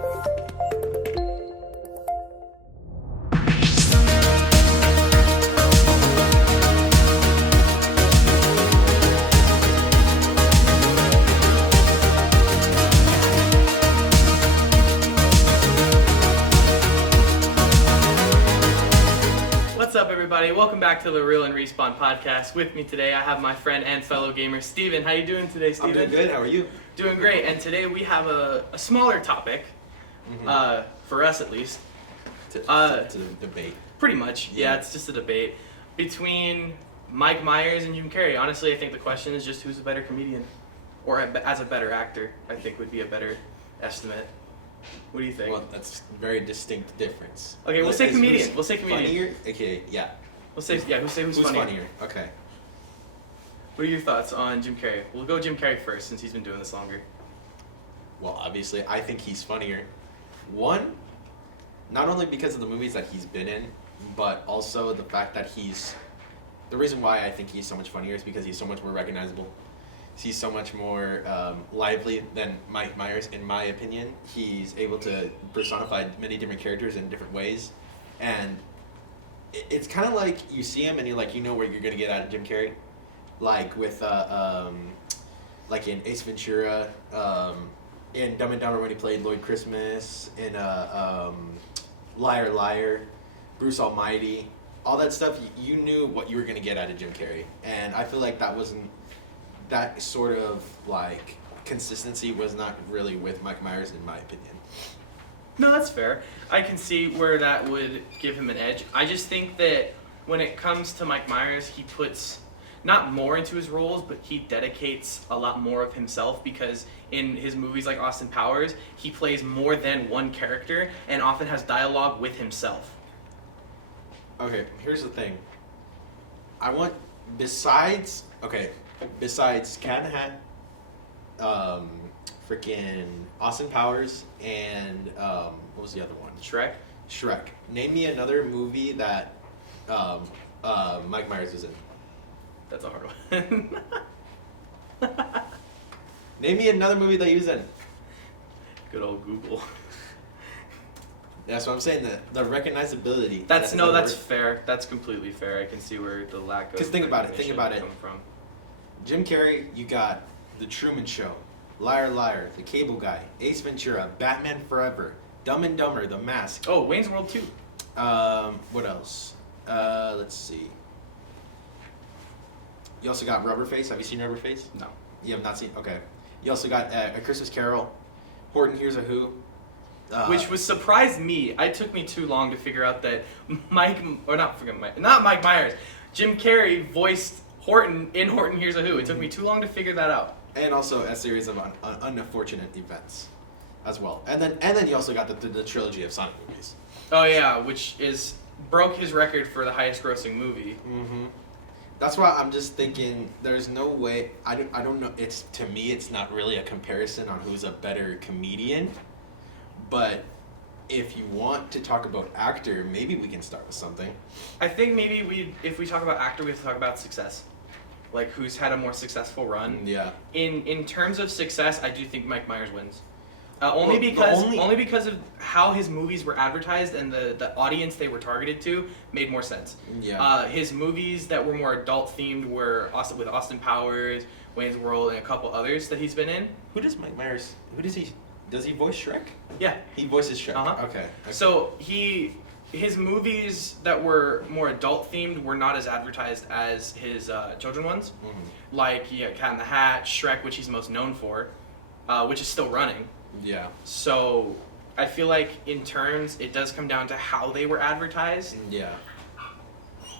What's up, everybody? Welcome back to the Real and Respawn podcast. With me today, I have my friend and fellow gamer, Steven. How you doing today, Steven? I'm doing good. How are you? Doing great. And today we have a smaller topic, for us at least. To debate. Pretty much, yeah. It's just a debate between Mike Myers and Jim Carrey. Honestly, I think the question is just who's a better comedian, or as a better actor. I think would be a better estimate. What do you think? Well, that's a very distinct difference. Okay, we'll say comedian. We'll say comedian. Funnier? Okay, yeah. We'll say who's funnier. Okay. What are your thoughts on Jim Carrey? We'll go Jim Carrey first since he's been doing this longer. Well, obviously, I think he's funnier. One, not only because of the movies that he's been in, but also the fact that the reason why I think he's so much funnier is because he's so much more recognizable. He's so much more lively than Mike Myers, in my opinion. He's able to personify many different characters in different ways. And it's kind of like you see him and you know where you're going to get out of Jim Carrey. Like with, like in Ace Ventura, in Dumb and Dumber when he played Lloyd Christmas, in Liar Liar, Bruce Almighty, all that stuff, you knew what you were going to get out of Jim Carrey. And I feel like that sort of like consistency was not really with Mike Myers, in my opinion. No, that's fair. I can see where that would give him an edge. I just think that when it comes to Mike Myers, he puts not more into his roles, but he dedicates a lot more of himself, because in his movies like Austin Powers, he plays more than one character and often has dialogue with himself. Okay, here's the thing. Besides Cat in the Hat, freaking Austin Powers, and what was the other one? Shrek. Name me another movie that Mike Myers was in. That's a hard one. Name me another movie that he was in. Good old Google. That's what I'm saying. The recognizability. That's fair. That's completely fair. I can see where the lack of. Because think about it. come from. Jim Carrey, you got The Truman Show, Liar Liar, The Cable Guy, Ace Ventura, Batman Forever, Dumb and Dumber, The Mask. Oh, Wayne's World 2. What else? Let's see. You also got Rubberface. Have you seen Rubberface? No. You have not seen. Okay. You also got A Christmas Carol, Horton Hears a Who. Which was surprised me. It took me too long to figure out that not Mike Myers. Jim Carrey voiced Horton in Horton Hears a Who. It took me too long to figure that out. And also a series of unfortunate events, as well. And then you also got the trilogy of Sonic movies. Oh yeah, which broke his record for the highest grossing movie. Mm-hmm. That's why I'm just thinking there's no way. I don't know. To me, it's not really a comparison on who's a better comedian. But if you want to talk about actor, maybe we can start with something. I think maybe if we talk about actor, we have to talk about success. Like who's had a more successful run. Yeah. In terms of success, I do think Mike Myers wins. Only because of how his movies were advertised and the audience they were targeted to made more sense. Yeah. His movies that were more adult themed were with Austin Powers, Wayne's World, and a couple others that he's been in. Who does Mike Myers? Does he voice Shrek? Yeah. He voices Shrek. Uh-huh. Okay. So his movies that were more adult themed were not as advertised as his children ones. Mm-hmm. Like Cat in the Hat, Shrek, which he's most known for, which is still running. Yeah. So I feel like in terms, it does come down to how they were advertised. Yeah.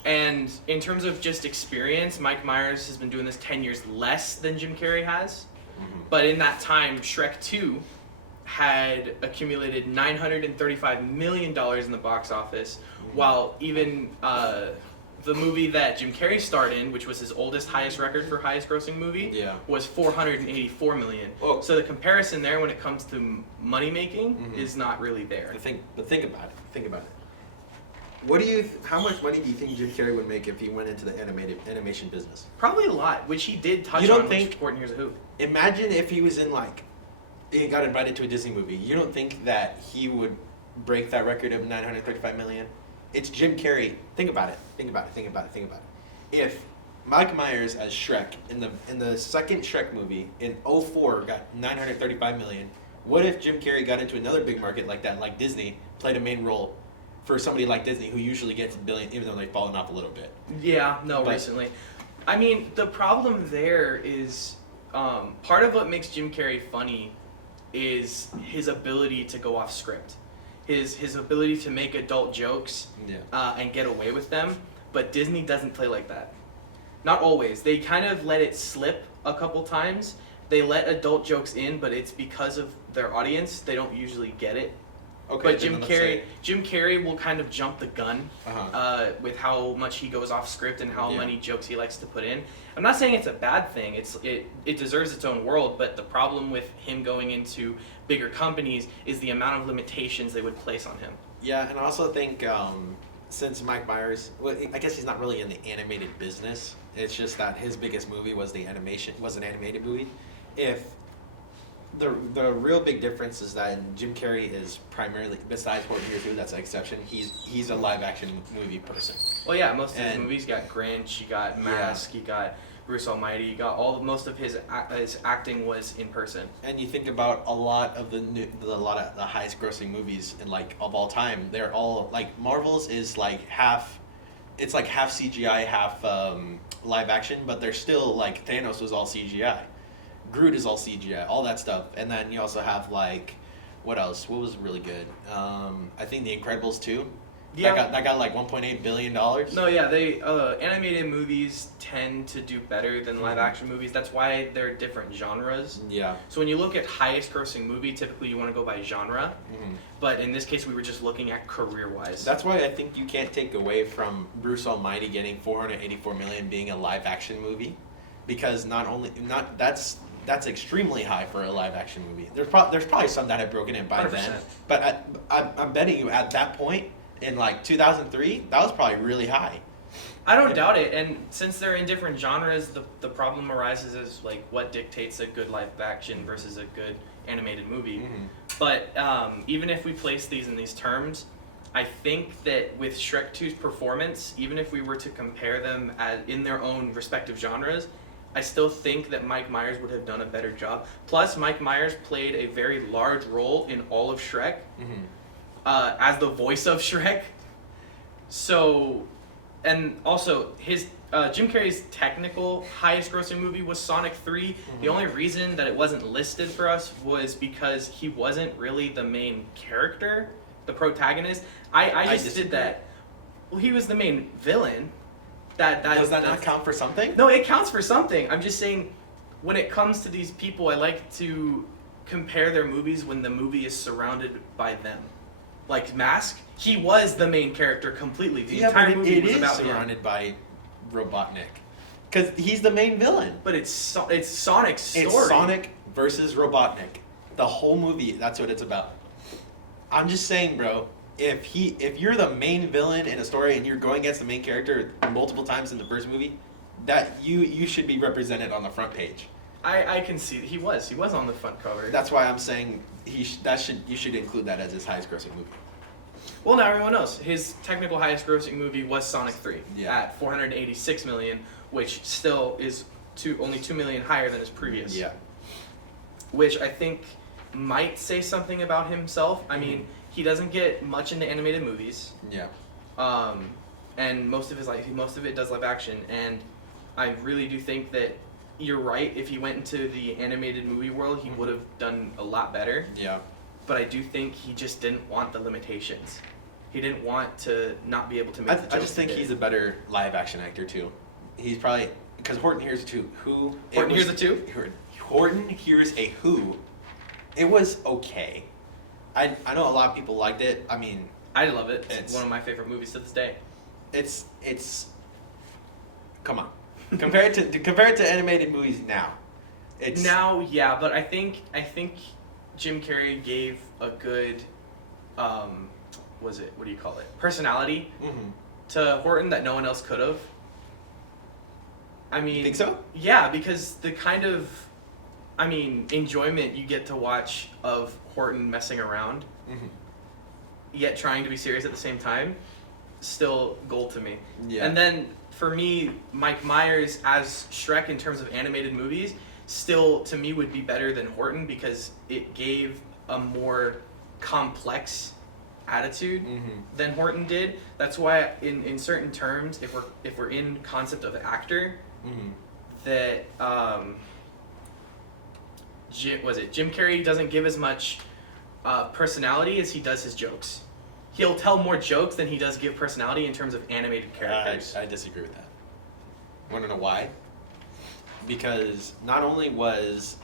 And in terms of just experience, Mike Myers has been doing this 10 years less than Jim Carrey has. Mm-hmm. But in that time, Shrek 2 had accumulated $935 million in the box office, while even the movie that Jim Carrey starred in, which was his oldest, highest record for highest grossing movie, was $484 million. Oh. So the comparison there when it comes to money making is not really there. But think about it. Think about it. How much money do you think Jim Carrey would make if he went into the animation business? Probably a lot, which he did touch You don't on think- with Horton Hears a Who. Imagine if he was in like he got invited to a Disney movie. You don't think that he would break that record of 935 million? It's Jim Carrey. Think about it. Think about it. Think about it. Think about it. If Mike Myers as Shrek in the second Shrek movie in '04 got 935 million, what if Jim Carrey got into another big market like that, like Disney, played a main role for somebody like Disney who usually gets a billion, even though they've fallen off a little bit? Yeah, no, But- recently. I mean, the problem there is part of what makes Jim Carrey funny is his ability to go off script, his ability to make adult jokes Yeah. and get away with them. But Disney doesn't play like that. Not always. They kind of let it slip a couple times. They let adult jokes in, but it's because of their audience. They don't usually get it. Okay. But then let's say- Jim Carrey will kind of jump the gun Uh-huh. with how much he goes off script and how Yeah. many jokes he likes to put in. I'm not saying it's a bad thing. It deserves its own world. But the problem with him going into bigger companies is the amount of limitations they would place on him. Yeah, and I also think since Mike Myers, well, I guess he's not really in the animated business. It's just that his biggest movie was an animated movie. If the real big difference is that Jim Carrey is primarily, besides Horton Hears Who, that's an exception. He's a live action movie person. Well, yeah, most of his And- movies got Grinch, you got Mask, you got Bruce Almighty, you got most of his acting was in person. And you think about a lot of the highest grossing movies in of all time. They're all like Marvel's is it's like half CGI, half live action, but they're still like Thanos was all CGI, Groot is all CGI, all that stuff. And then you also have what else? What was really good? I think The Incredibles 2. Yeah. That got like $1.8 billion. No, yeah, they animated movies tend to do better than live Mhm. action movies. That's why they're different genres. Yeah. So when you look at highest grossing movie, typically you want to go by genre. Mhm. But in this case, we were just looking at career wise. That's why I think you can't take away from Bruce Almighty getting 484 million being a live action movie, because that's extremely high for a live action movie. There's probably some that have broken it by then, 100%. but I'm betting you at that point in 2003 that was probably really high. I don't doubt it. And since they're in different genres, the problem arises is what dictates a good live action versus a good animated movie. Mhm. But even if we place these in these terms, I think that with Shrek 2's performance, even if we were to compare them in their own respective genres, I still think that Mike Myers would have done a better job. Plus, Mike Myers played a very large role in all of Shrek Mhm. as the voice of Shrek. So, and also Jim Carrey's technical highest grossing movie was Sonic 3. The Mhm. only reason that it wasn't listed for us was because he wasn't really the main character, the protagonist. I just disagree. did that. Well, he was the main villain. Does Does that not count for something? No, it counts for something. I'm just saying, when it comes to these people, I like to compare their movies when the movie is surrounded by them. Like Mask, he was the main character completely. The entire but movie it was is about him. surrounded by Robotnik, because he's the main villain. But it's Sonic's story. It's Sonic versus Robotnik. The whole movie, that's what it's about. I'm just saying, bro, if you're the main villain in a story and you're going against the main character multiple times in the first movie, that you should be represented on the front page. I can see he was on the front cover. That's why I'm saying you should include that as his highest grossing movie. Well, now everyone knows his technical highest grossing movie was Sonic 3 Yeah. at 486 million, which still is only 2 million higher than his previous. Yeah. Which I think might say something about himself. I Mm-hmm. mean, he doesn't get much into animated movies, Yeah. and most of it does live action. And I really do think that you're right. If he went into the animated movie world, he would have done a lot better. Yeah. But I do think he just didn't want the limitations. He didn't want to not be able to make. I the jokes just think he did. he's a better live action actor too. He's probably because Horton Hears a Who. Horton Hears a Who? Horton Hears a Who. It was okay. I know a lot of people liked it. I mean, I love it. It's It's- one of my favorite movies to this day. it's come on. compare it to animated movies now. It's Now, yeah, but I think Jim Carrey gave a good, what do you call it? Personality Mhm. to Horton that no one else could have. I mean, Think so? Yeah, because the kind of, I mean, enjoyment you get to watch of Horton messing around, yet trying to be serious at the same time, still gold to me. Yeah. And then for me, Mike Myers as Shrek in terms of animated movies, still to me would be better than Horton because it gave a more complex attitude than Horton did. That's why in certain terms, if we're in concept of actor, that Jim Carrey doesn't give as much personality as he does his jokes. He'll tell more jokes than he does give personality in terms of animated characters. I disagree with that. Want to know why? Because not only was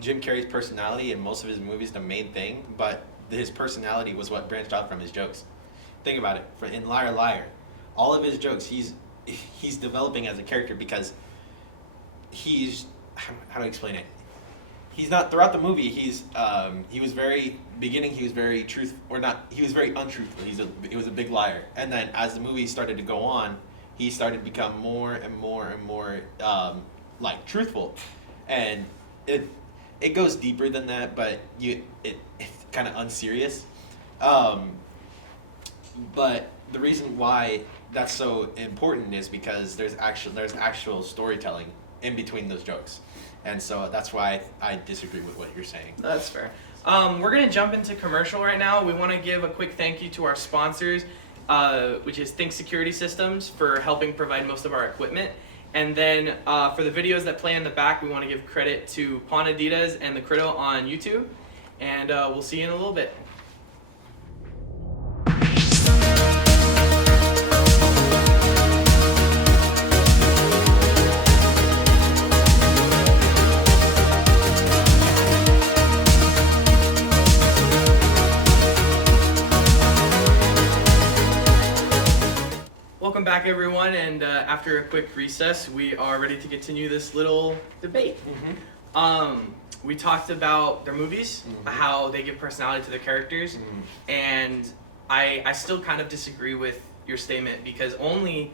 Jim Carrey's personality in most of his movies the main thing, but his personality was what branched out from his jokes. Think about it. In Liar Liar, all of his jokes, he's developing as a character because he's, how do I explain it? He's not, throughout the movie, he was very, beginning he was very he was very untruthful. He was a big liar. And then as the movie started to go on, he started to become more and more and more like truthful. And it goes deeper than that, but it's kind of unserious. But the reason why that's so important is because there's actual storytelling in between those jokes. And so that's why I disagree with what you're saying. That's fair. We're going to jump into commercial right now. We want to give a quick thank you to our sponsors, which is Think Security Systems, for helping provide most of our equipment. And then for the videos that play in the back, we want to give credit to Pawn Adidas and The Criddle on YouTube. And we'll see you in a little bit. Welcome back, everyone, and after a quick recess, we are ready to continue this little debate. We talked about their movies, how they give personality to their characters, and I still kind of disagree with your statement because only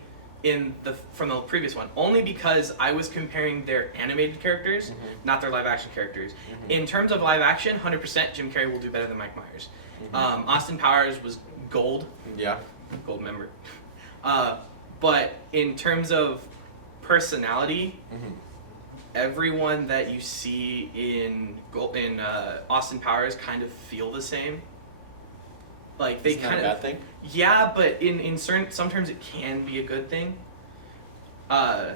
from the previous one, only because I was comparing their animated characters, not their live action characters. In terms of live action, 100% Jim Carrey will do better than Mike Myers. Austin Powers was gold. Yeah. Gold member. But in terms of personality, everyone that you see in Austin Powers kind of feel the same. Like they Isn't kind that a of bad thing? Yeah, but in certain sometimes it can be a good thing.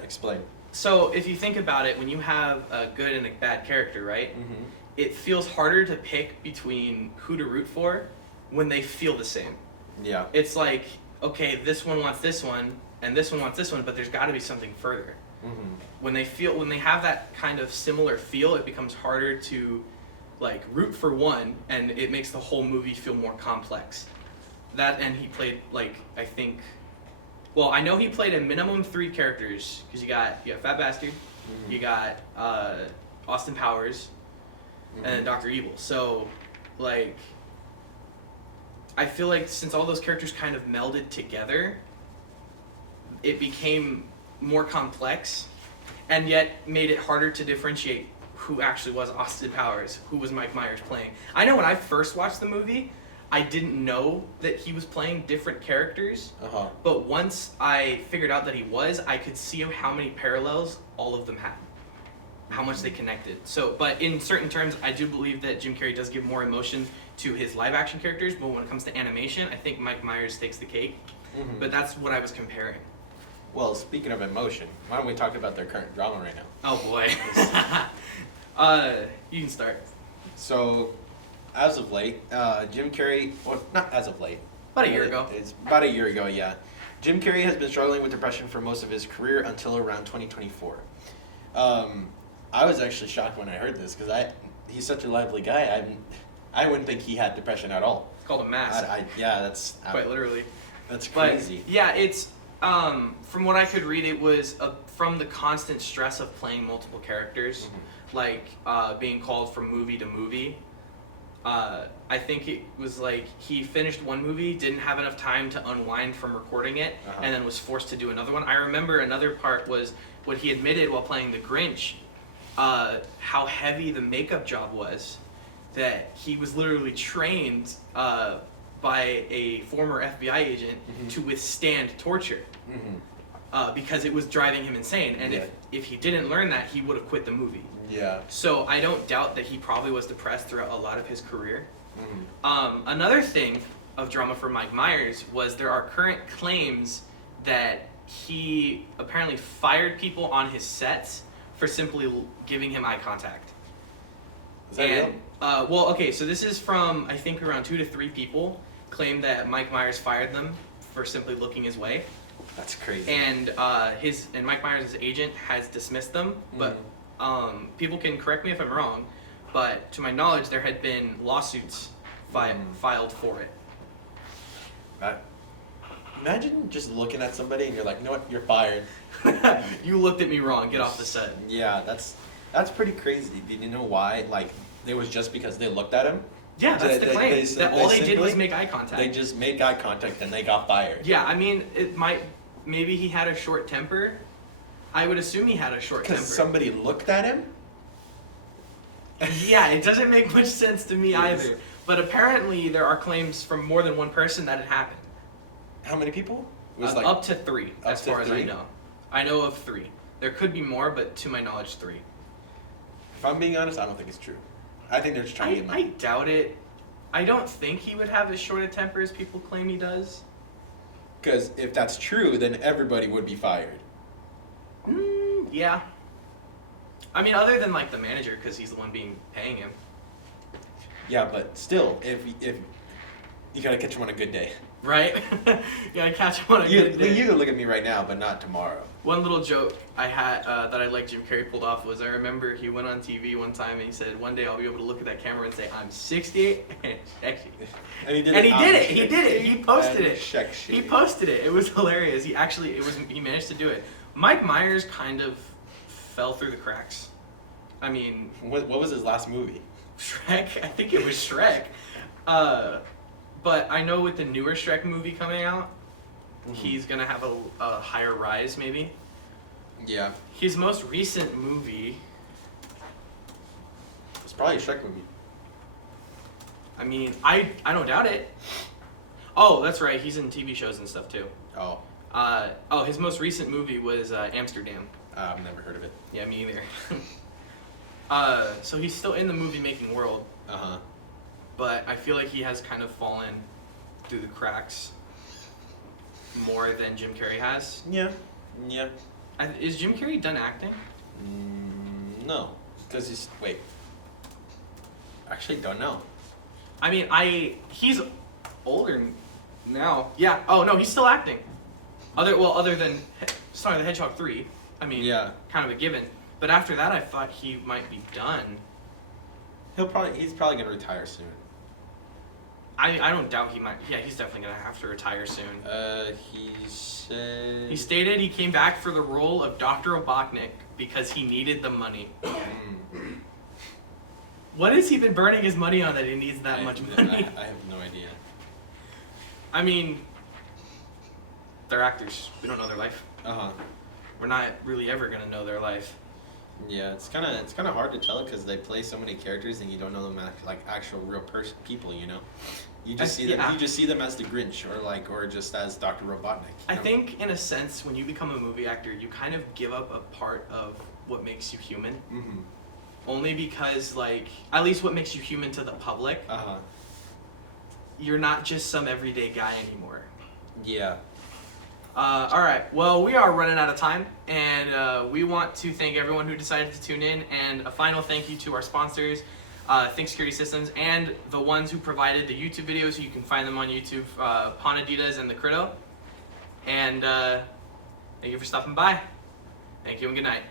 Explain. So if you think about it, when you have a good and a bad character, right? It feels harder to pick between who to root for when they feel the same. Yeah. It's like, okay, this one wants this one, and this one wants this one, but there's got to be something further. When they have that kind of similar feel, it becomes harder to, like, root for one, and it makes the whole movie feel more complex. That, and he played, like, I know he played a minimum 3 characters, because you got Fat Bastard, you got Austin Powers, and Dr. Evil. So, like, I feel like since all those characters kind of melded together, it became more complex and yet made it harder to differentiate who actually was Austin Powers, who was Mike Myers playing. I know when I first watched the movie, I didn't know that he was playing different characters, but once I figured out that he was, I could see how many parallels all of them had, how much they connected. So, but in certain terms, I do believe that Jim Carrey does give more emotion to his live action characters, but when it comes to animation, I think Mike Myers takes the cake. But that's what I was comparing. Well, speaking of emotion, why don't we talk about their current drama right now? Oh boy. You can start. So, as of late, Jim Carrey, well, not as of late. About a year ago. It's about a year ago, yeah. Jim Carrey has been struggling with depression for most of his career until around 2024. I was actually shocked when I heard this because he's such a lively guy. I wouldn't think he had depression at all. It's called a mask. Yeah, that's quite literally. That's crazy. But yeah, it's from what I could read, it was from the constant stress of playing multiple characters, like being called from movie to movie. I think it was like he finished one movie, didn't have enough time to unwind from recording it, and then was forced to do another one. I remember another part was what he admitted while playing the Grinch. how heavy the makeup job was, that he was literally trained by a former FBI agent to withstand torture. Because it was driving him insane, and if he didn't learn that, he would have quit the movie. Yeah. So I don't doubt that he probably was depressed throughout a lot of his career. Another thing of drama for Mike Myers was there are current claims that he apparently fired people on his sets for simply giving him eye contact. Is that real? Well, okay, so this is from, I think, around 2 to 3 people claim that Mike Myers fired them for simply looking his way. That's crazy. And Mike Myers' agent has dismissed them, but people can correct me if I'm wrong, but to my knowledge, there had been lawsuits filed for it. Imagine just looking at somebody and you're like, you know what, you're fired. You looked at me wrong, get off the set. Yeah, that's pretty crazy. Did you know why? Like, it was just because they looked at him? Yeah, that's the claim. That all they did was make eye contact. They just made eye contact and they got fired. Yeah, I mean, maybe he had a short temper. I would assume he had a short temper. Because somebody looked at him? Yeah, it doesn't make much sense to me either. But apparently there are claims from more than one person that it happened. How many people? It was Up to 3, as far as I 3? know. I know of 3. There could be more, but to my knowledge, 3. If I'm being honest, I don't think it's true. I think they're just trying to get I money. doubt it. I don't think he would have as short a temper as people claim he does. Because if that's true, then everybody would be fired. Yeah. I mean, other than like the manager, because he's the one paying him. Yeah, but still, if you gotta catch him on a good day. Right? You gotta catch him on a good day. You can look at me right now, but not tomorrow. One little joke I had that I liked Jim Carrey pulled off was I remember he went on TV one time and he said, one day I'll be able to look at that camera and say, I'm 68. Actually, And he did it. He did it. He posted it. Sexy. He posted it. It was hilarious. He managed to do it. Mike Myers kind of fell through the cracks. I mean, What was his last movie? Shrek. I think it was Shrek. But I know with the newer Shrek movie coming out, he's gonna have a higher rise maybe. Yeah. His most recent movie, It's probably a Shrek movie. I mean, I don't doubt it. Oh, that's right. He's in TV shows and stuff too. Oh. His most recent movie was Amsterdam. I've never heard of it. Yeah, me either. So he's still in the movie making world, Uh-huh. but I feel like he has kind of fallen through the cracks more than Jim Carrey has. Yeah. Yeah. Is Jim Carrey done acting? No. Because wait. Actually, don't know. I mean, he's older now. Yeah. Oh no, he's still acting. Other than Sonic the Hedgehog 3. I mean, Yeah. kind of a given. But after that, I thought he might be done. He's probably gonna retire soon. I don't doubt he might. Yeah, he's definitely gonna have to retire soon. He said. He stated he came back for the role of Dr. Robotnik because he needed the money. What has he been burning his money on that he needs that much money? I have no idea. I mean, they're actors. We don't know their life. Uh-huh. We're not really ever gonna know their life. Yeah, it's kind of hard to tell because they play so many characters and you don't know them as like actual real people, you know. You just see them. Yeah. You just see them as the Grinch or just as Dr. Robotnik. I think, in a sense, when you become a movie actor, you kind of give up a part of what makes you human. Mm-hmm. Only because, like, at least what makes you human to the public. Uh-huh. You're not just some everyday guy anymore. Yeah. All right. Well, we are running out of time, and we want to thank everyone who decided to tune in, and a final thank you to our sponsors, Think Security Systems, and the ones who provided the YouTube videos. You can find them on YouTube, Panaditas and the Crito. And thank you for stopping by. Thank you and good night.